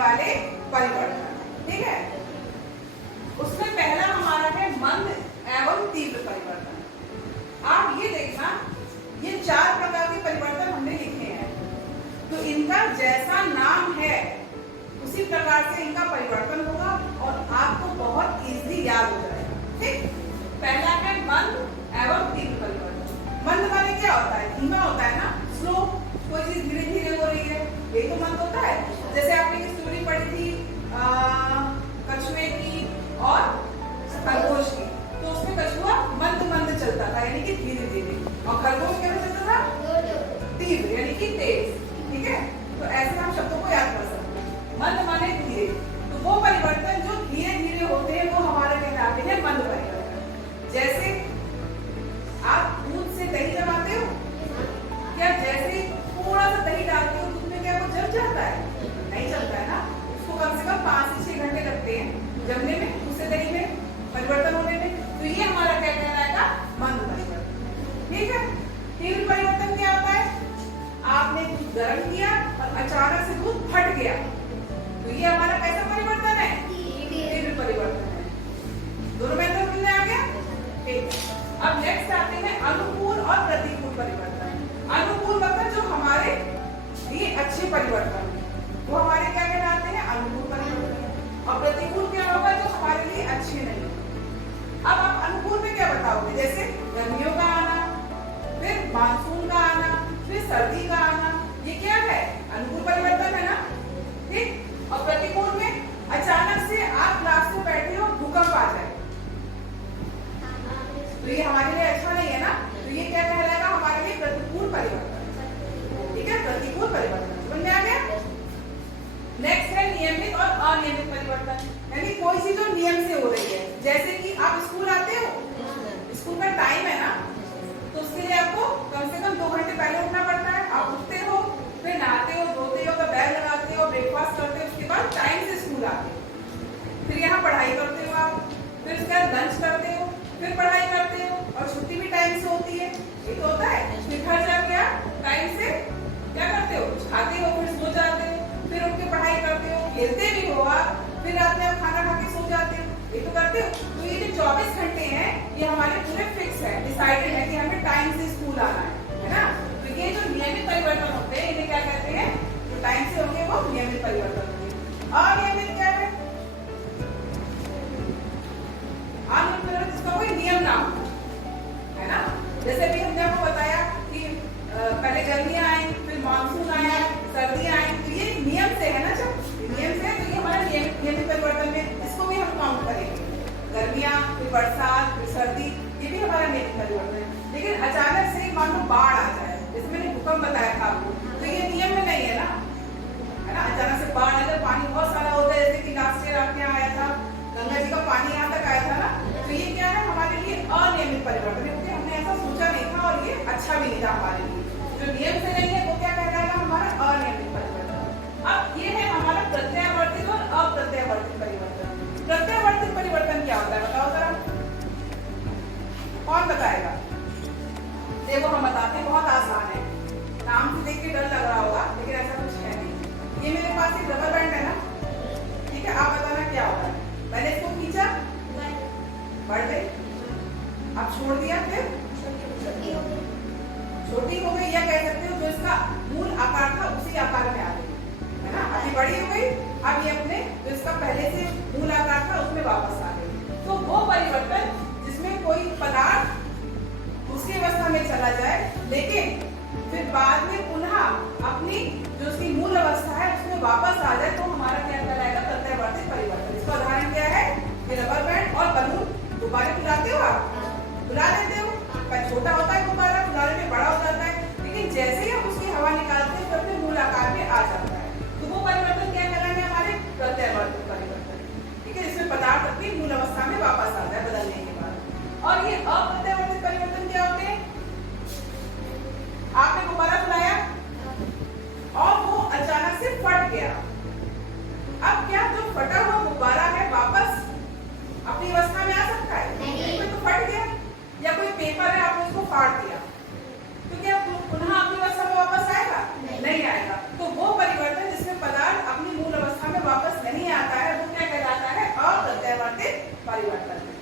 वाले परिवर्तन। ठीक है, उसमें पहला हमारा है मंद एवं तीव्र परिवर्तन। आप ये देखना, ये 4 प्रकार के परिवर्तन हमने लिखे हैं, तो इनका जैसा नाम है उसी प्रकार से इनका परिवर्तन होगा और आपको बहुत इजीली याद हो जाएगा। ठीक, पहला है मंद एवं तीव्र परिवर्तन। मंद माने क्या होता है? धीमा होता है ना, स्लो, कोई चीज धीरे धीरे हो रही है, ये तो मंद होता है। जैसे आपने एक स्टोरी पढ़ी थी कछुए की और खरगोश की, तो उसमें कछुआ मंद मंद चलता था यानी कि धीरे धीरे, और खरगोश कैसे चलता था? तीव्र यानी कि तेज। ठीक है, तो ऐसे हम शब्दों को याद कर सकते हैं। मंद माने धीरे, तो वो परिवर्तन जो धीरे धीरे होते हैं वो हमारे कहलाते हैं मंद परिवर्तन। जैसे आप दूध से दही जमाते हो, क्या जैसे थोड़ा सा दही डालते हो दूध में, क्या वो जम जाता है? नहीं जमता है ना, उसको कम से कम 5 से 6 घंटे लगते हैं जमने में, उससे दही में परिवर्तन होने में। तो ये हमारा क्या कहलाएगा? मंद परिवर्तन। ठीक है, तीव्र परिवर्तन क्या होता है? आपने दूध गर्म किया और अचानक से दूध फट गया, तो ये हमारा कैसा परिवर्तन है? तीव्र परिवर्तन है। दोनों में अंतर मिलने आ गया। ठीक, अब नेक्स्ट आते हैं अनुकूल और प्रतिकूल परिवर्तन। अनुकूल मतलब जो हमारे लिए अच्छे परिवर्तन, वो हमारे क्या कहलाते हैं? अनुकूल परिवर्तन। और प्रतिकूल क्या होगा? जो हमारे लिए अच्छे नहीं। अब आप अनुकूल में क्या बताओगे? जैसे गर्मियों का आना, फिर मानसून का आना, फिर सर्दी का आना, ये क्या है? अनुकूल परिवर्तन है ना। ठीक, और प्रतिकूल में अचानक से आप क्लास में बैठे हो, भूकंप आ जाए, तो ये हमारे लिए अच्छा नहीं है ना, तो ये क्या कहलाएगा? हमारे लिए प्रतिकूल परिवर्तन। ठीक है, प्रतिकूल परिवर्तन समझ में आ गया। नेक्स्ट है नियमित और अनियमित परिवर्तन, यानी कोई चीज जो नियम से हो रही है। जैसे कि आप स्कूल आते हो, स्कूल का टाइम है ना, तो उसके लिए आपको कम से कम 2 घंटे पहले उठना पड़ता है। आप उठते हो, फिर नहाते हो, धोते हो, बैग लगाते हो, ब्रेकफास्ट करते हो, उसके बाद टाइम से स्कूल आते हो, फिर यहाँ पढ़ाई करते हो आप, फिर उसके बाद लंच करते हो, फिर पढ़ाई करते हो, और छुट्टी भी टाइम से होती है, ये तो होता है। फिर घर जाके आप टाइम से क्या करते हो? कुछ खाते हो, फिर सो जाते हो, फिर उठ के पढ़ाई करते हो, खेलते भी हो आप, फिर रात में आप खाना खा के सो जाते हो, ये तो करते हो। तो ये जो 24 घंटे हैं, ये हमारे पूरे फिक्स है, डिसाइडेड है कि हमें टाइम से स्कूल आना है ना। तो ये जो नियमित परिवर्तन होते हैं, इन्हें क्या कहते हैं? जो टाइम से होंगे वो नियमित परिवर्तन होंगे। अनियमित क्या है? अनियमित जिसका कोई नियम ना हो, है ना। जैसे भी हमने आपको बताया कि पहले गर्मियां आई, फिर मानसून आया, सर्दियां आई, तो ये नियम से है ना। जब नियम से है तो ये हमारा नियमित परिवर्तन में, इसको भी हम काउंट करेंगे। गर्मियां, फिर बरसात, फिर सर्दी, ये भी हमारा नियमित परिवर्तन है। लेकिन अचानक से मान लो बाढ़ आ जाए, जैसे मैंने भूकंप बताया था आपको, तो ये नियम में नहीं है ना, है ना। अचानक से बाढ़ अगर पानी बहुत सारा होता है, जैसे कि लास्ट ईयर आपके यहाँ आया था, गंगा जी का पानी यहाँ तक आया था ना, तो ये क्या है? हमारे लिए अनियमित परिवर्तन है, क्योंकि हमने ऐसा सोचा नहीं था और ये अच्छा भी नहीं था हमारे लिए। जो नियम से नहीं है वो क्या कहलाएगा? हमारा अनियमित परिवर्तन। अब ये है हमारा प्रत्यावर्तित और अप्रत्यावर्तित परिवर्तन। प्रत्यावर्तित परिवर्तन क्या होता है? बताओ जरा, कौन बताएगा? देखो हम बताते हैं, बहुत आसान है, नाम से देख के डर लग रहा होगा, लेकिन ऐसा कुछ है नहीं। ये मेरे पास एक रबर बैंड है ना, ठीक है, आप बताना क्या होता है? मैंने इसको खींचा, बढ़ गई, अब छोड़ दिया, फिर छोटी हो गई, या कह सकते हो जो इसका मूल आकार था उसी आकार में आ गई, है ना। अभी बड़ी हो गई, अब ये अपने जो इसका पहले से मूल आकार था उसमें वापस आ गई। तो वो परिवर्तन जिसमें कोई पदार्थ उसकी अवस्था में चला जाए, लेकिन फिर बाद में पुनः अपनी जो उसकी मूल अवस्था है उसमें वापस आ जाए, तो हमारा क्या कहलाएगा? प्रत्यावर्तित परिवर्तन। इसका उदाहरण क्या है? ये रबर बैंड और बलून। गुब्बारे फुलाते हो आप, फुला देते हो, पर छोटा होता है गुब्बारा, फुलाने में बड़ा हो जाता है, लेकिन जैसे ही हम उसकी हवा निकालते हैं तो अपने मूल आकार में आ जाता है। तो वो परिवर्तन क्या कहलाएंगे? हमारे प्रत्यावर्तित परिवर्तन। ठीक है, इसमें पदार्थ अपनी मूल अवस्था में वापस आता है बदलने के बाद। और ये अप्रत्यावर्तित परिवर्तन क्या होते हैं? आपने गुब्बारा फुलाया और वो अचानक से फट गया। अब क्या जो फटा हुआ गुब्बारा है वापस अपनी अवस्था में आ सकता है? नहीं, तो फट गया। या कोई पेपर है, आपने उसको फाड़ दिया, तो क्या पुनः अपनी अवस्था में वापस आएगा? नहीं आएगा। तो वो परिवर्तन जिसमें पदार्थ अपनी मूल अवस्था में वापस परिवर्तन है।